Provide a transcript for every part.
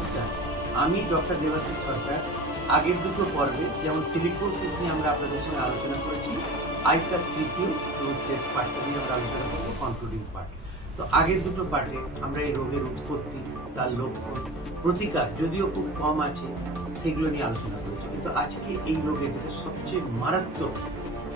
নমস্কার, আমি ডক্টর দেবাশিস সরকার। আগের দুটো পর্বে যেমন সিলিকোসিস নিয়ে আমরা আপনাদের সঙ্গে আলোচনা করেছি, আজকের তৃতীয় এবং শেষ পার্টটা নিয়ে আমরা আলোচনা করবো, কনক্লুডিং পার্ট। তো আগের দুটো পার্টে আমরা এই রোগের উৎপত্তি, তার লক্ষণ, প্রতিকার যদিও খুব কম আছে, সেগুলো নিয়ে আলোচনা করেছি। কিন্তু আজকে এই রোগের সবচেয়ে মারাত্মক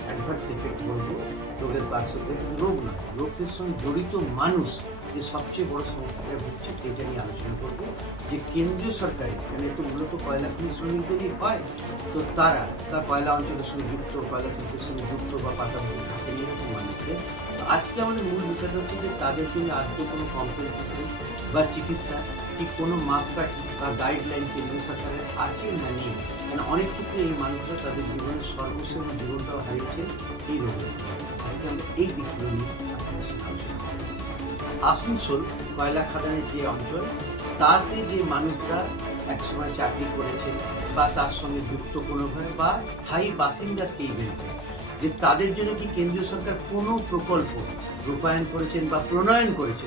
অ্যাডভার্স এফেক্ট বলবো, রোগের পার্শ্বপ্রতিক্রিয়া, রোগ না, রোগের সঙ্গে জড়িত মানুষ যে সবচেয়ে বড় সমস্যাটা ভুগছে সেটা নিয়ে আলোচনা করব। যে কেন্দ্রীয় সরকারের, মানে তো মূলত কয়লা খনি শ্রমিকদেরই হয়, তো তারা কয়লা অঞ্চলের সঙ্গে যুক্ত, কয়লা শিল্পের সঙ্গে যুক্ত বা পাশাপাশি থাকেন এরকম মানুষদের। তো আজকে আমাদের মূল বিষয়টা হচ্ছে যে তাদের জন্য আজকে কোনো কম্পেনসেশন বা চিকিৎসা ঠিক কোনো মাপকাঠি বা গাইডলাইন কেন্দ্রীয় সরকারের আছে না নেই। মানে অনেক ক্ষেত্রে এই মানুষরা তাদের জীবনের সর্বস্ব জীবনটাও হারিয়েছেন এই রোগে। আজকে আমরা এই দিকগুলো নিয়ে আপনাদের সাথে আলোচনা করব। আসানসোল কয়লা খাদানের যে অঞ্চল, তাতে যে মানুষরা একসময় চাকরি করেছেন বা তার সঙ্গে যুক্ত কোনোভাবে বা স্থায়ী বাসিন্দা সেই বেল্টে, যে তাদের জন্য কি কেন্দ্রীয় সরকার কোনো প্রকল্প রূপায়ণ করেছেন বা প্রণয়ন করেছে,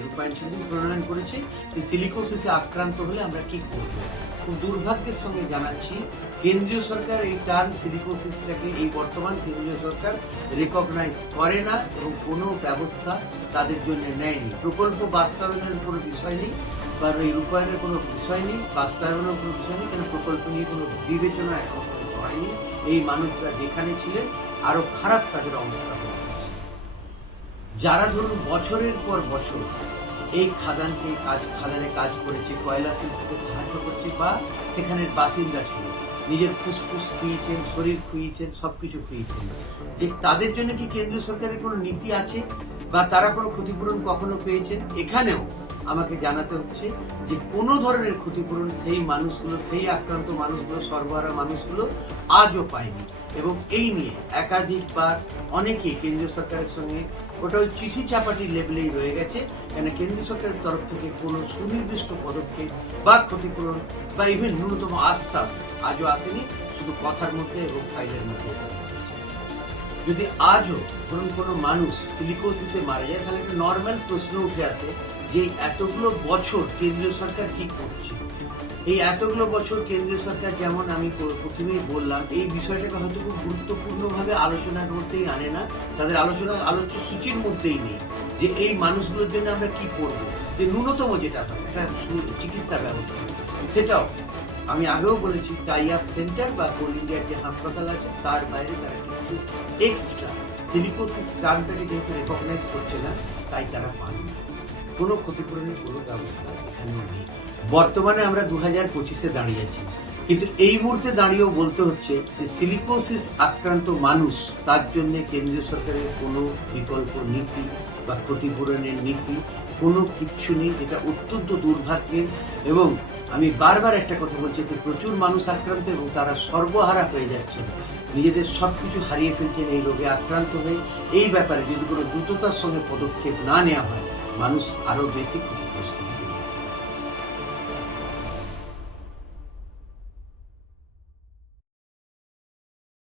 প্রণয়ন করেছে যে সিলিকোসিসে আক্রান্ত হলে আমরা কি করব। খুব দুর্ভাগ্যের সঙ্গে জানাচ্ছি, কেন্দ্রীয় সরকার এই টার্ম সিলিকোসিসটাকে, এই বর্তমান কেন্দ্রীয় সরকার রেকগনাইজ করে না এবং কোনো ব্যবস্থা তাদের জন্য নেয়নি। প্রকল্প বাস্তবায়নের কোনো বিষয় নেই বা এই রূপায়ণের কোনো বিষয় নেই, বাস্তবায়নের কোনো বিষয় নেই, কেন প্রকল্প নিয়ে কোনো বিবেচনা এখন পর্যন্ত হয়নি। এই মানুষরা যেখানে ছিলেন আরো খারাপ তাদের অবস্থা হয়েছে। যারা ধরুন বছরের পর বছর এই খাদানে কাজ করেছে, কয়লা শিল্পকে সাহায্য করছে বা সেখানের বাসিন্দা ছিল, নিজের ফুসফুস খুইয়েছেন, শরীর খুইয়েছেন, সবকিছু খুইয়েছেন, যে তাদের জন্য কি কেন্দ্রীয় সরকারের কোনো নীতি আছে বা তারা কোনো ক্ষতিপূরণ কখনো পেয়েছেন? এখানেও আমাকে জানাতে হচ্ছে যে কোনো ধরনের ক্ষতিপূরণ সেই মানুষগুলো, সেই আক্রান্ত মানুষগুলো, সর্বহারা মানুষগুলো আজও পায়নি। এবং এই নিয়ে একাধিকবার অনেকে কেন্দ্রীয় সরকারের সঙ্গে, ওটা ওই চিঠি চাপাটির লেভেলেই রয়ে গেছে, কেন কেন্দ্রীয় সরকারের তরফ থেকে কোনো সুনির্দিষ্ট পদক্ষেপ বা ক্ষতিপূরণ বা ইভেন ন্যূনতম আশ্বাস আজও আসেনি, শুধু কথার মধ্যে এবং ফাইলের মধ্যে। যদি আজও ধরুন কোনো মানুষ সিলিকোসিসে মারা যায়, তাহলে একটা নর্মাল প্রশ্ন উঠে আসে যে এতগুলো বছর কেন্দ্রীয় সরকার কি করছে। এই এতগুলো বছর কেন্দ্রীয় সরকার, যেমন আমি প্রথমেই বললাম, এই বিষয়টাকে হয়তো খুব গুরুত্বপূর্ণভাবে আলোচনার মধ্যেই আনে না, তাদের আলোচ্য সূচির মধ্যেই নেই যে এই মানুষগুলোর জন্য আমরা কি করব। যে ন্যূনতম যেটা হয় একটা চিকিৎসা ব্যবস্থা, সেটাও আমি আগেও বলেছি, টাই আপ সেন্টার বা কোল ইন্ডিয়ার যে হাসপাতাল আছে তার বাইরে তারা কিছু এক্সট্রা সিলিকোসিস টার্মটাকে যেহেতু রেকগনাইজ করছে না, তাই তারা পান না। কোনো ক্ষতিপূরণের কোনো ব্যবস্থা এখানে নেই। বর্তমানে আমরা 2025-এ দাঁড়িয়েছি, কিন্তু এই মুহূর্তে দাঁড়িয়েও বলতে হচ্ছে যে সিলিকোসিস আক্রান্ত মানুষ, তার জন্য কেন্দ্রীয় সরকারের কোনো বিকল্প নীতি বা ক্ষতিপূরণের নীতি কোনো কিচ্ছু নেই, যেটা অত্যন্ত দুর্ভাগ্যের। এবং আমি বারবার একটা কথা বলছি যে প্রচুর মানুষ আক্রান্ত এবং তারা সর্বহারা হয়ে যাচ্ছেন, নিজেদের সবকিছু হারিয়ে ফেলছেন এই রোগে আক্রান্ত হয়ে। এই ব্যাপারে যদি কোনো দ্রুততার সঙ্গে পদক্ষেপ না নেওয়া হয়, মানুষ আরো বেশি